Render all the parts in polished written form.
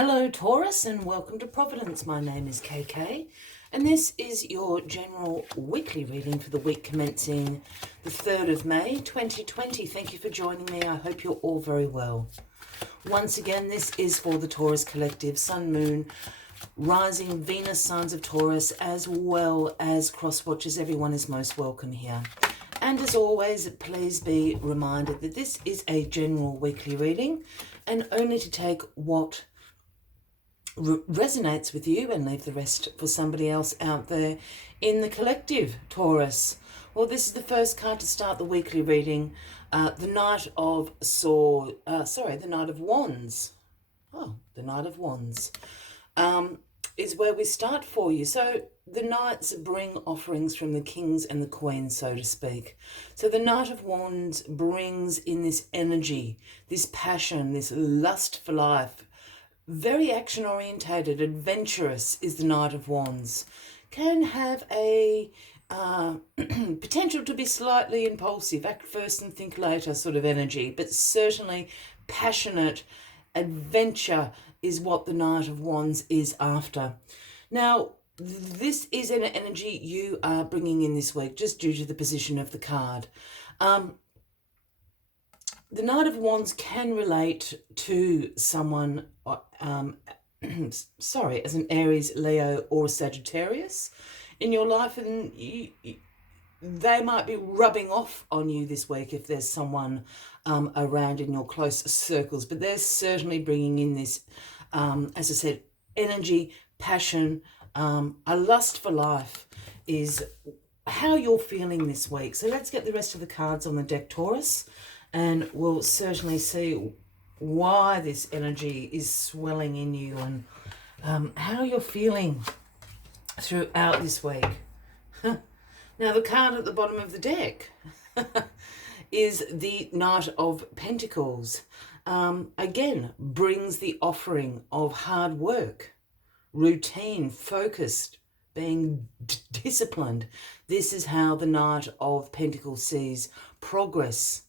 Hello Taurus and welcome to Providence. My name is KK and this is your general weekly reading for the week commencing the 3rd of May 2020. Thank you for joining me. I hope you're all very well. Once again, this is for the Taurus Collective, Sun, Moon, Rising, Venus, signs of Taurus, as well as cross watchers. Everyone is most welcome here. And as always, please be reminded that this is a general weekly reading and only to take what resonates with you and leave the rest for somebody else out there in the collective, Taurus. Well, this is the first card to start the weekly reading, the Knight of the Knight of Wands. Oh, the Knight of Wands is where we start for you. So the Knights bring offerings from the kings and the queens, so to speak. So the Knight of Wands brings in this energy, this passion, this lust for life. Very action-orientated, adventurous is the Knight of Wands. Can have a potential to be slightly impulsive, act first and think later sort of energy, but certainly passionate. Adventure is what the Knight of Wands is after. Now, this is an energy you are bringing in this week just due to the position of the card. The Knight of Wands can relate to someone, as an Aries, Leo, or a Sagittarius in your life, and they might be rubbing off on you this week if there's someone around in your close circles. But they're certainly bringing in this, as I said, energy, passion, a lust for life is how you're feeling this week. So let's get the rest of the cards on the deck, Taurus, and we'll certainly see why this energy is swelling in you and how you're feeling throughout this week. Now, the card at the bottom of the deck is the Knight of Pentacles. Again, brings the offering of hard work, routine, focused, being disciplined. This is how the Knight of Pentacles sees progress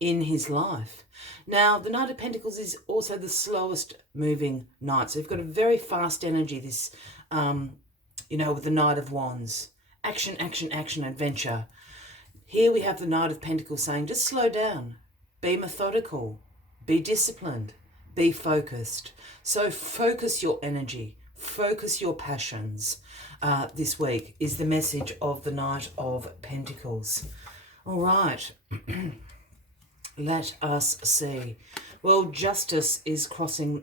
in his life. Now, the Knight of Pentacles is also the slowest moving knight. So you've got a very fast energy, this, with the Knight of Wands. Action, action, action, adventure. Here we have the Knight of Pentacles saying, just slow down, be methodical, be disciplined, be focused. So focus your energy, focus your passions this week is the message of the Knight of Pentacles. All right. Let us see. Well, Justice is crossing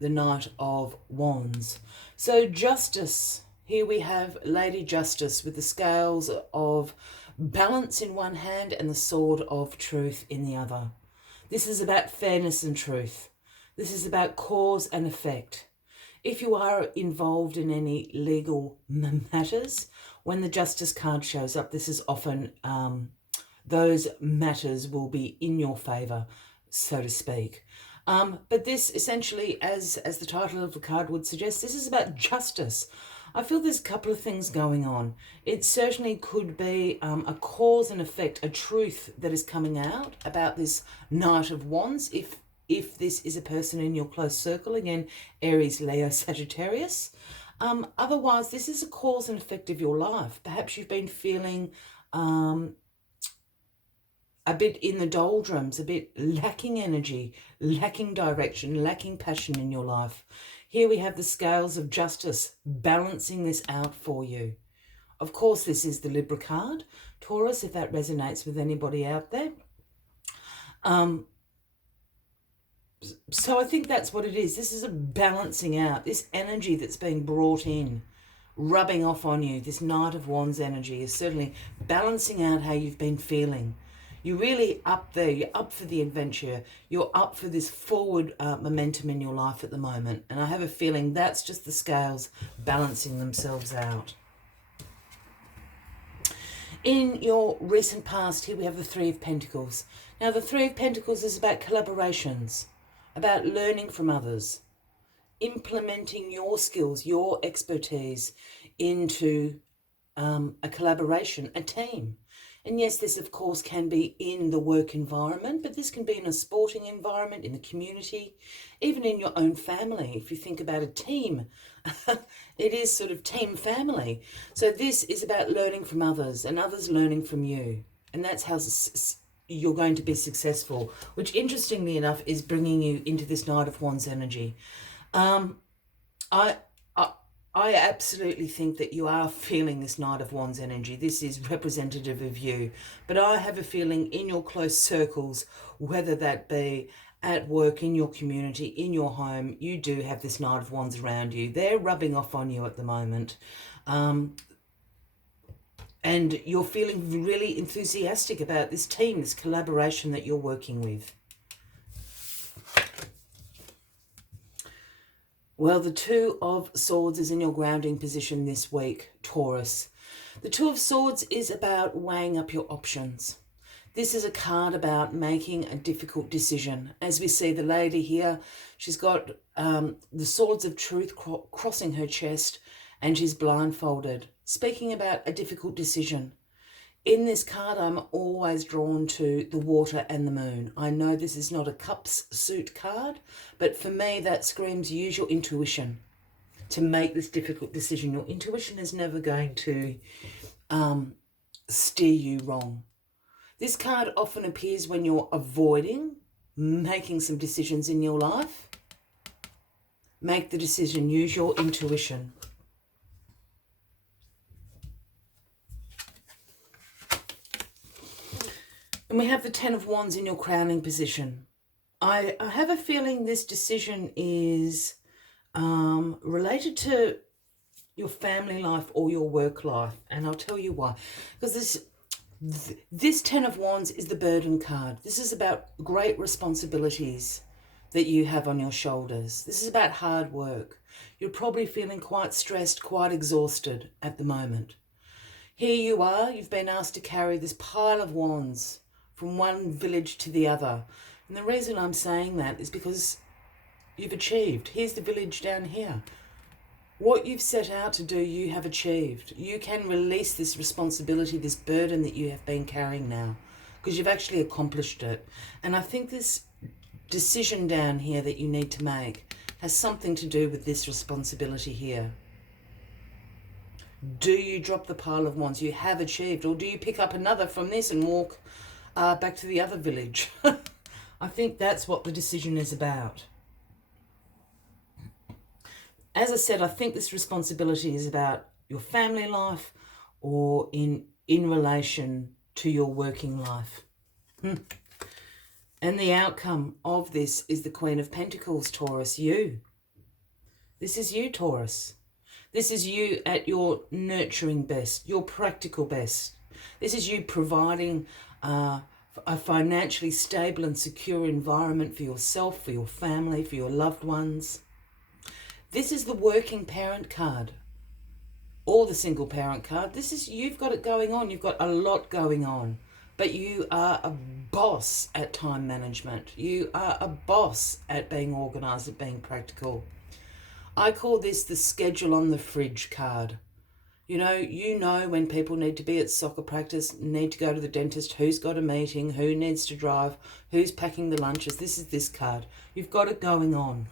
the Knight of Wands. So Justice, here we have Lady Justice with the scales of balance in one hand and the sword of truth in the other. This is about fairness and truth. This is about cause and effect. If you are involved in any legal matters, when the Justice card shows up, this is often those matters will be in your favour, so to speak. But this essentially, as the title of the card would suggest, this is about justice. I feel there's a couple of things going on. It certainly could be a cause and effect, a truth that is coming out about this Knight of Wands. If this is a person in your close circle, again, Aries, Leo, Sagittarius. Otherwise, this is a cause and effect of your life. Perhaps you've been feeling a bit in the doldrums, a bit lacking energy, lacking direction, lacking passion in your life. Here we have the scales of justice balancing this out for you. Of course, this is the Libra card, Taurus, if that resonates with anybody out there. So I think that's what it is. This is a balancing out, this energy that's being brought in, rubbing off on you. This Knight of Wands energy is certainly balancing out how you've been feeling. You're really up there. You're up for the adventure. You're up for this forward momentum in your life at the moment. And I have a feeling that's just the scales balancing themselves out. In your recent past, here we have the Three of Pentacles. Now, the Three of Pentacles is about collaborations, about learning from others, implementing your skills, your expertise into a collaboration, a team. And yes, this of course can be in the work environment, but this can be in a sporting environment, in the community, even in your own family. If you think about a team, it is sort of team family. So this is about learning from others and others learning from you. And that's how you're going to be successful, which interestingly enough is bringing you into this Knight of Wands energy. I, I, I absolutely think that you are feeling this Knight of Wands energy. This is representative of you. But I have a feeling in your close circles, whether that be at work, in your community, in your home, you do have this Knight of Wands around you. They're rubbing off on you at the moment. And you're feeling really enthusiastic about this team, this collaboration that you're working with. Well, the Two of Swords is in your grounding position this week, Taurus. The Two of Swords is about weighing up your options. This is a card about making a difficult decision. As we see the lady here, she's got the Swords of Truth crossing her chest and she's blindfolded, speaking about a difficult decision. In this card, I'm always drawn to the water and the moon. I know this is not a cups suit card, but for me, that screams use your intuition to make this difficult decision. Your intuition is never going to steer you wrong. This card often appears when you're avoiding making some decisions in your life. Make the decision, use your intuition. And we have the Ten of Wands in your crowning position. I have a feeling this decision is related to your family life or your work life. And I'll tell you why. Because this Ten of Wands is the burden card. This is about great responsibilities that you have on your shoulders. This is about hard work. You're probably feeling quite stressed, quite exhausted at the moment. Here you are, you've been asked to carry this pile of wands from one village to the other. And the reason I'm saying that is because you've achieved. Here's the village down here. What you've set out to do, you have achieved. You can release this responsibility, this burden that you have been carrying now, because you've actually accomplished it. And I think this decision down here that you need to make has something to do with this responsibility here. Do you drop the pile of wands you have achieved, or do you pick up another from this and walk back to the other village? I think that's what the decision is about. As I said, I think this responsibility is about your family life or in relation to your working life. And the outcome of this is the Queen of Pentacles, Taurus, you. This is you, Taurus. This is you at your nurturing best, your practical best. This is you providing a financially stable and secure environment for yourself, for your family, for your loved ones. This is the working parent card or the single parent card. This is, you've got it going on. You've got a lot going on, but you are a boss at time management. You are a boss at being organized, at being practical. I call this the schedule on the fridge card. You know when people need to be at soccer practice, need to go to the dentist, who's got a meeting, who needs to drive, who's packing the lunches. This is this card. You've got it going on.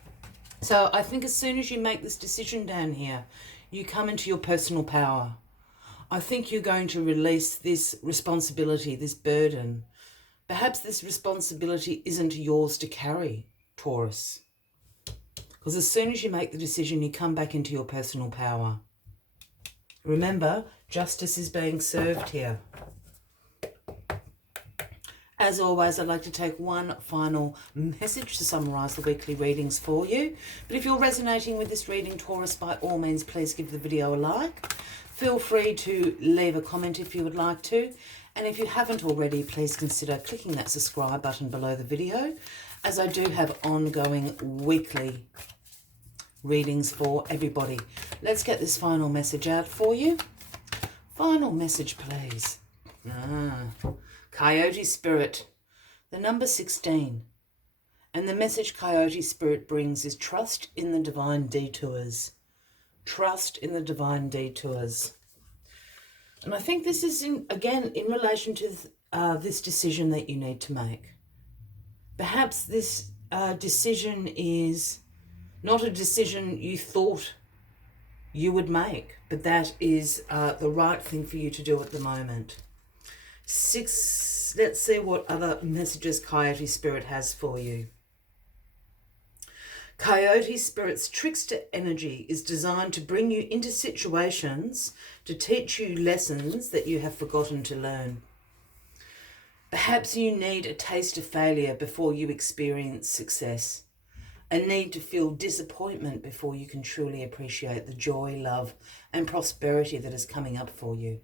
So I think as soon as you make this decision down here, you come into your personal power. I think you're going to release this responsibility, this burden. Perhaps this responsibility isn't yours to carry, Taurus. Because as soon as you make the decision, you come back into your personal power. Remember, justice is being served here. As always, I'd like to take one final message to summarise the weekly readings for you. But if you're resonating with this reading, Taurus, by all means, please give the video a like. Feel free to leave a comment if you would like to. And if you haven't already, please consider clicking that subscribe button below the video, as I do have ongoing weekly readings for everybody. Let's get this final message out for you. Final message, please. Coyote Spirit, the number 16. And the message Coyote Spirit brings is trust in the divine detours. Trust in the divine detours. And I think this is, again, in relation to this decision that you need to make. Perhaps this decision is not a decision you thought you would make, but that is the right thing for you to do at the moment. 6, let's see what other messages Coyote Spirit has for you. Coyote Spirit's trickster energy is designed to bring you into situations to teach you lessons that you have forgotten to learn. Perhaps you need a taste of failure before you experience success. A need to feel disappointment before you can truly appreciate the joy, love, and prosperity that is coming up for you.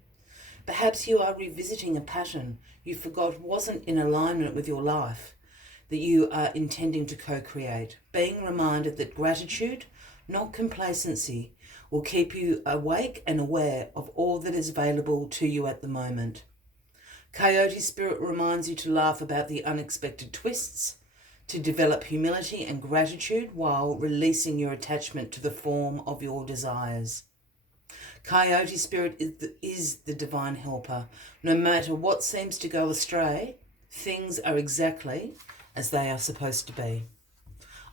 Perhaps you are revisiting a pattern you forgot wasn't in alignment with your life, that you are intending to co-create. Being reminded that gratitude, not complacency, will keep you awake and aware of all that is available to you at the moment. Coyote Spirit reminds you to laugh about the unexpected twists, to develop humility and gratitude while releasing your attachment to the form of your desires. Coyote Spirit is the divine helper. No matter what seems to go astray, things are exactly as they are supposed to be.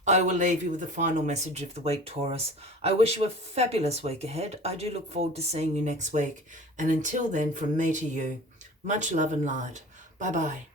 I will leave you with the final message of the week, Taurus. I wish you a fabulous week ahead. I do look forward to seeing you next week. And until then, from me to you, much love and light. Bye-bye.